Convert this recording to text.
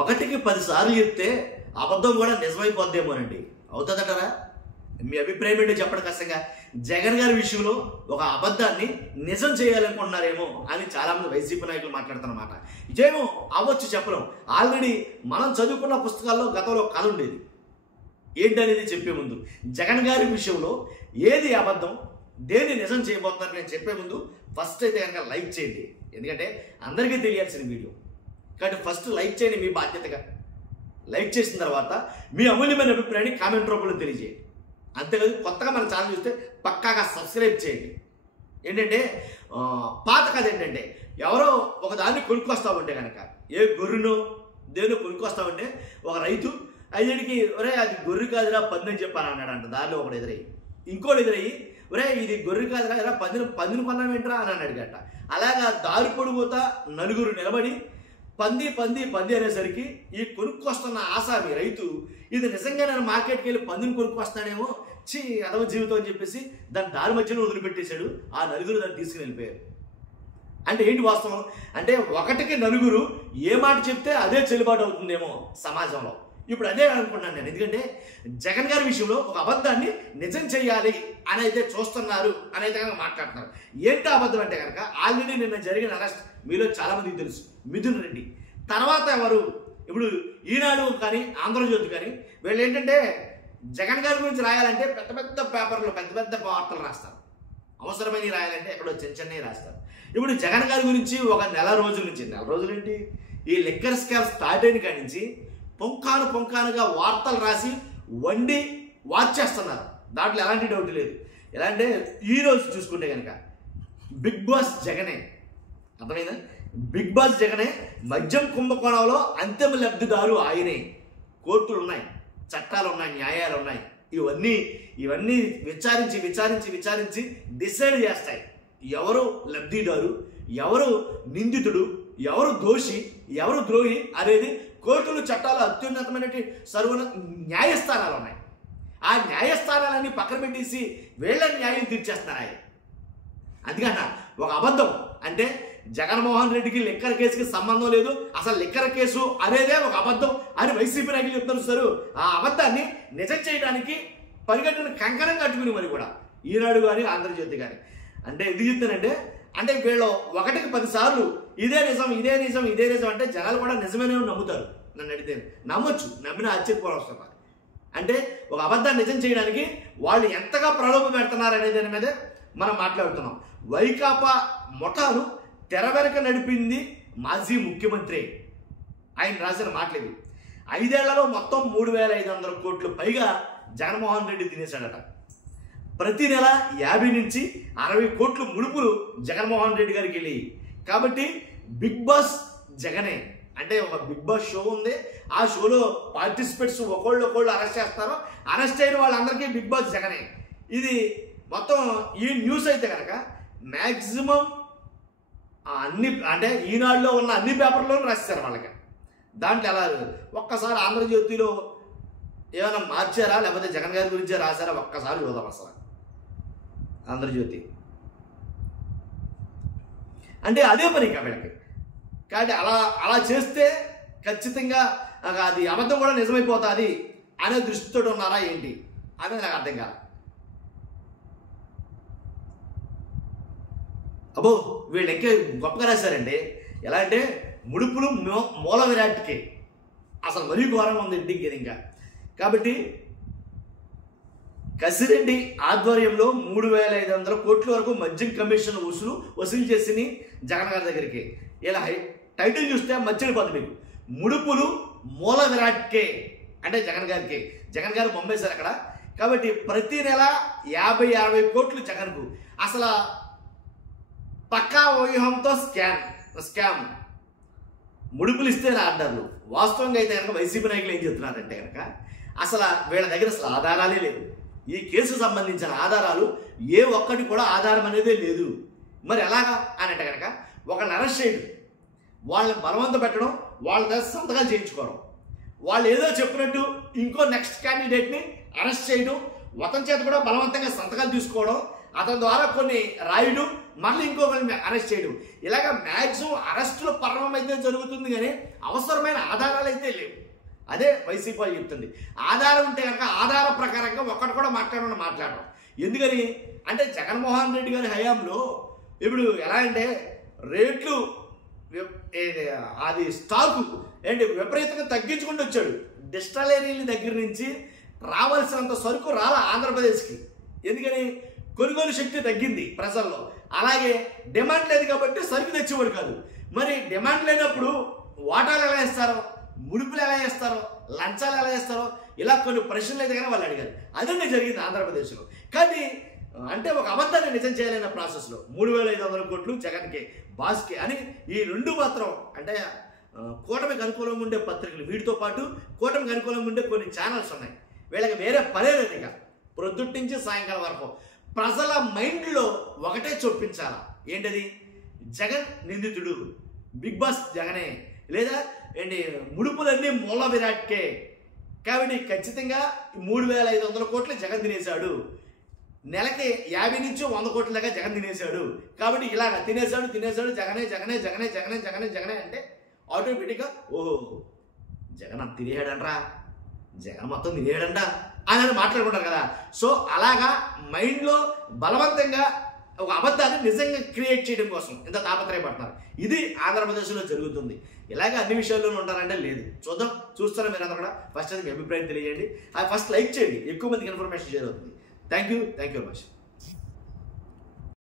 ఒకటికి 10 సార్లు చెప్తే అబద్ధం కూడా నిజమైపోద్దేమోనండి. అవుతుందంటారా? మీ అభిప్రాయం ఏంటో చెప్పండి కష్టంగా. జగన్ గారి విషయంలో ఒక అబద్ధాన్ని నిజం చేయాలనుకుంటున్నారేమో అని చాలామంది వైసీపీ నాయకులు మాట్లాడుతున్నమాట. ఇదేమో అవ్వచ్చు, చెప్పలేం. ఆల్రెడీ మనం చదువుకున్న పుస్తకాల్లో గతంలో కథ ఉండేది. ఏంటనేది చెప్పే ముందు జగన్ గారి విషయంలో ఏది అబద్ధం, దేన్ని నిజం చేయబోతున్నారు నేను చెప్పే ముందు ఫస్ట్ అయితే కనుక లైక్ చేయండి. ఎందుకంటే అందరికీ తెలియాల్సిన వీడియో కాబట్టి ఫస్ట్ లైక్ చేయండి మీ బాధ్యతగా. లైక్ చేసిన తర్వాత మీ అమూల్యమైన అభిప్రాయాన్ని కామెంట్ రూపంలో తెలియజేయండి. అంతేకాదు కొత్తగా మన ఛానల్ చూస్తే పక్కాగా సబ్స్క్రైబ్ చేయండి. ఏంటంటే పాత కథ ఏంటంటే ఎవరో ఒక దాన్ని కొనుక్కొస్తా ఉంటే కనుక, ఏ గొర్రెనో దేనో కొనుక్కొస్తా ఉంటే ఒక రైతు ఐదుడికి ఒరే అది గొర్రె కాదురా పంది అని చెప్పాను అన్నాడంట. దారిలో ఒకటి ఎదురయ్యి ఇంకోటి ఎదురయ్యి ఒరే ఇది గొర్రె కాదురా ఇలా పందిని కొన్నామేంట్రా అని అడిగట. అలాగా దారి పొడిపోతా నలుగురు నిలబడి పంది పంది పంది అనేసరికి ఈ కొనుక్కొస్తున్న ఆసామి రైతు ఇది నిజంగా నేను మార్కెట్కి వెళ్ళి పందిని కొనుక్కొస్తానేమో అదవ జీవితం అని చెప్పేసి దాన్ని దారి మధ్యలో వదిలిపెట్టేశాడు. ఆ నలుగురు దాన్ని తీసుకుని వెళ్ళిపోయారు. అంటే ఏంటి వాస్తవం అంటే ఒకటికి నలుగురు ఏ మాట చెప్తే అదే చెల్లుబాటు అవుతుందేమో సమాజంలో. ఇప్పుడు అదే అనుకుంటున్నాను నేను. ఎందుకంటే జగన్ గారి విషయంలో ఒక అబద్ధాన్ని నిజం చేయాలి అని అయితే చూస్తున్నారు అని అయితే కనుక మాట్లాడుతున్నారు. ఏంటో అబద్ధం అంటే కనుక ఆల్రెడీ నిన్న జరిగిన అరెస్ట్ మీలో చాలామందికి తెలుసు, మిథున్ రెడ్డి. తర్వాత ఎవరు ఇప్పుడు ఈనాడు కానీ ఆంధ్రజ్యోతి కానీ వీళ్ళు ఏంటంటే జగన్ గారి గురించి రాయాలంటే పెద్ద పెద్ద పేపర్లు పెద్ద పెద్ద వార్తలు రాస్తారు. అవసరమైనవి రాయాలంటే ఎక్కడో చిన్న చిన్నవి రాస్తారు. ఇప్పుడు జగన్ గారి గురించి ఒక నెల రోజులు ఏంటి ఈ లిక్కర్ స్కామ్ స్టార్ట్ అయిన కాడి నుంచి పొంకానుగా వార్తలు రాసి వండి వార్చేస్తున్నారు. దాంట్లో ఎలాంటి డౌట్ లేదు. ఎలా అంటే ఈరోజు చూసుకుంటే కనుక బిగ్ బాస్ జగనే, అర్థమైందా? బిగ్ బాస్ జగనే మద్యం కుంభకోణంలో అంతిమ లబ్ధిదారు ఆయనే. కోర్టులు ఉన్నాయి, చట్టాలు ఉన్నాయి, న్యాయాలు ఉన్నాయి. ఇవన్నీ విచారించి డిసైడ్ చేస్తాయి ఎవరు లబ్ధిదారు, ఎవరు నిందితుడు, ఎవరు దోషి, ఎవరు ద్రోహి అనేది. కోర్టులు చట్టాలు అత్యున్నతమైన న్యాయస్థానాలు ఉన్నాయి. ఆ న్యాయస్థానాలన్నీ పక్కన పెట్టేసి వీళ్ళ న్యాయం తీర్చేస్తున్నారు ఆయన. అందుకన్నా ఒక అబద్ధం అంటే జగన్మోహన్ రెడ్డికి లిక్కర్ కేసుకి సంబంధం లేదు, అసలు లిక్కర్ కేసు అనేదే ఒక అబద్ధం అని వైసీపీ నాయకులు చెప్తున్నారు సార్. ఆ అబద్ధాన్ని నిజం చేయడానికి పరిగెట్టిన కంకణం కట్టుకుని మరి కూడా ఈనాడు కానీ ఆంధ్రజ్యోతి కానీ. అంటే ఎందుకు చెప్తానంటే అంటే వీళ్ళు ఒకటికి 10 సార్లు ఇదే నిజం అంటే జనాలు కూడా నిజమేనే నమ్ముతారు. నన్ను అడిగితే నమ్మొచ్చు, నమ్మిన ఆశ్చర్యపోవడం వస్తున్నారు. అంటే ఒక అబద్ధాన్ని నిజం చేయడానికి వాళ్ళు ఎంతగా ప్రలోభ పెడుతున్నారు అనే దాని మీద మనం మాట్లాడుతున్నాం. వైకాపా ముఠాను తెర వెనక నడిపింది మాజీ ముఖ్యమంత్రి. ఆయన రాసిన మాటలేవి. 5 ఏళ్లలో మొత్తం 3,500 కోట్లు పైగా జగన్మోహన్ రెడ్డి తినేశాడట. ప్రతి నెల 50 నుంచి 60 కోట్లు ముడుపులు జగన్మోహన్ రెడ్డి గారికి వెళ్ళి. కాబట్టి బిగ్ బాస్ జగనే. అంటే ఒక బిగ్ బాస్ షో ఉంది, ఆ షోలో పార్టిసిపేట్స్ ఒకళ్ళు అరెస్ట్ చేస్తారు. అరెస్ట్ అయిన వాళ్ళందరికీ బిగ్ బాస్ జగనే. ఇది మొత్తం ఈ న్యూస్ అయితే కనుక మ్యాక్సిమం అన్ని అంటే ఈనాడులో ఉన్న అన్ని పేపర్లోనూ రాస్తారు వాళ్ళకి. దాంట్లో ఎలా ఒక్కసారి ఆంధ్రజ్యోతిలో ఏమైనా మార్చారా లేకపోతే జగన్ గారి గురించే రాశారా ఒక్కసారి చూద్దాం. అసలు ఆంధ్రజ్యోతి అంటే అదే పని ఇంకా వీళ్ళకి. కాబట్టి అలా చేస్తే ఖచ్చితంగా అది అబద్ధం కూడా నిజమైపోతుంది అనే దృష్టితో ఉన్నారా ఏంటి అనేది నాకు అర్థం కాదు. అబ్బో వీళ్ళు ఎక్కే గొప్పగా రాశారండి. ఎలా అంటే ముడుపులు మూల విరాట్కే అసలు మరీ ఘోరంగా ఉంది ఇంటికి ఇంకా. కాబట్టి కసిరెడ్డి ఆధ్వర్యంలో 3,500 కోట్ల వరకు మద్యం కమిషన్ వసూలు చేసి జగన్ గారి దగ్గరికి. ఇలా టైటిల్ చూస్తే మర్చిపోతుంది మీకు. ముడుపులు మూల విరాట్కే అంటే జగన్ గారికి. జగన్ గారు పంపేశారు అక్కడ. కాబట్టి ప్రతి నెల 50-60 కోట్లు జగన్కు. అసలు పక్కా వ్యూహంతో స్కామ్ ముడుపులు ఇస్తే ఆర్డర్లు. వాస్తవంగా అయితే కనుక వైసీపీ నాయకులు ఏం చెప్తున్నారంటే కనుక అసలు వీళ్ళ దగ్గర అసలు ఆధారాలే లేవు. ఈ కేసుకు సంబంధించిన ఆధారాలు ఏ ఒక్కటి కూడా ఆధారం అనేదే లేదు. మరి ఎలాగా అని అంటే కనుక ఒకళ్ళని అరెస్ట్ చేయడం, వాళ్ళని బలవంత పెట్టడం, వాళ్ళ దగ్గర సంతకాలు చేయించుకోవడం, వాళ్ళు ఏదో చెప్పినట్టు ఇంకో నెక్స్ట్ క్యాండిడేట్ని అరెస్ట్ చేయడం, అతని చేత కూడా బలవంతంగా సంతకాలు తీసుకోవడం, అతని ద్వారా కొన్ని రాయడం, మళ్ళీ ఇంకొకరిని అరెస్ట్ చేయడం, ఇలాగ మ్యాక్సిమం అరెస్టుల పర్వం అయితే జరుగుతుంది కానీ అవసరమైన ఆధారాలు అయితే లేవు. అదే వైసీపీ వాళ్ళు చెప్తుంది. ఆధారం ఉంటే కనుక ఆధార ప్రకారంగా ఒక్కటి కూడా మాట్లాడడం. ఎందుకని అంటే జగన్మోహన్ రెడ్డి గారి హయాంలో ఇప్పుడు ఎలా అంటే రేట్లు అది స్టాకు ఏంటి విపరీతంగా తగ్గించుకుంటూ వచ్చాడు. డిస్టలరీల దగ్గర నుంచి రావాల్సినంత సరుకు రాలా ఆంధ్రప్రదేశ్కి. ఎందుకని కొనుగోలు శక్తి తగ్గింది ప్రజల్లో. అలాగే డిమాండ్ లేదు కాబట్టి సరుకు తెచ్చేవాడు కాదు. మరి డిమాండ్ లేనప్పుడు వాటాలు ఎలా ఇస్తారో, ముడుపులు ఎలా చేస్తారో, లంచాలు ఎలా చేస్తారో, ఇలా కొన్ని ప్రశ్నలు అయితే కానీ వాళ్ళు అడిగారు. అదే జరిగింది ఆంధ్రప్రదేశ్లో. కానీ అంటే ఒక అబద్ధాన్ని నిజం చేయాలన్న ప్రాసెస్లో 3,500 కోట్లు జగన్కి, బాస్కి అని ఈ రెండు మాత్రం అంటే కూటమికి అనుకూలంగా ఉండే పత్రికలు, వీటితో పాటు కూటమికి అనుకూలంగా ఉండే కొన్ని ఛానల్స్ ఉన్నాయి. వీళ్ళకి వేరే పనే లేదు. ఇక ప్రొద్దుటి నుంచి సాయంకాలం వరకు ప్రజల మైండ్లో ఒకటే చొప్పించాల. ఏంటది? జగన్ నిందితుడు, బిగ్ బాస్ జగనే, లేదా ఏంటి ముడుపులన్నీ మూల విరాట్కే. కాబట్టి ఖచ్చితంగా 3,500 కోట్లు జగన్ తినేశాడు. నెలకి 50 నుంచి 100 కోట్ల దాకా జగన్ తినేశాడు. కాబట్టి ఇలాగ తినేశాడు జగనే అంటే ఆటోమేటిక్గా ఓహో జగన్ అంత తినేయాడంట్రా, జగన్ మొత్తం తినేయాడంట అని మాట్లాడుకుంటారు కదా. సో అలాగా మైండ్లో బలవంతంగా ఒక అబద్ధాన్ని నిజంగా క్రియేట్ చేయడం కోసం ఇంత తాపత్రయపడుతున్నారు. ఇది ఆంధ్రప్రదేశ్లో జరుగుతుంది. ఇలాగే అన్ని విషయాల్లోనూ ఉంటారంటే లేదు. చూద్దాం, చూస్తారా మీరు అందరూ కూడా. ఫస్ట్ అది మీ అభిప్రాయం తెలియజేయండి. ఫస్ట్ లైక్ చేయండి, ఎక్కువ మందికి ఇన్ఫర్మేషన్ షేర్ అవుతుంది. Thank you very much.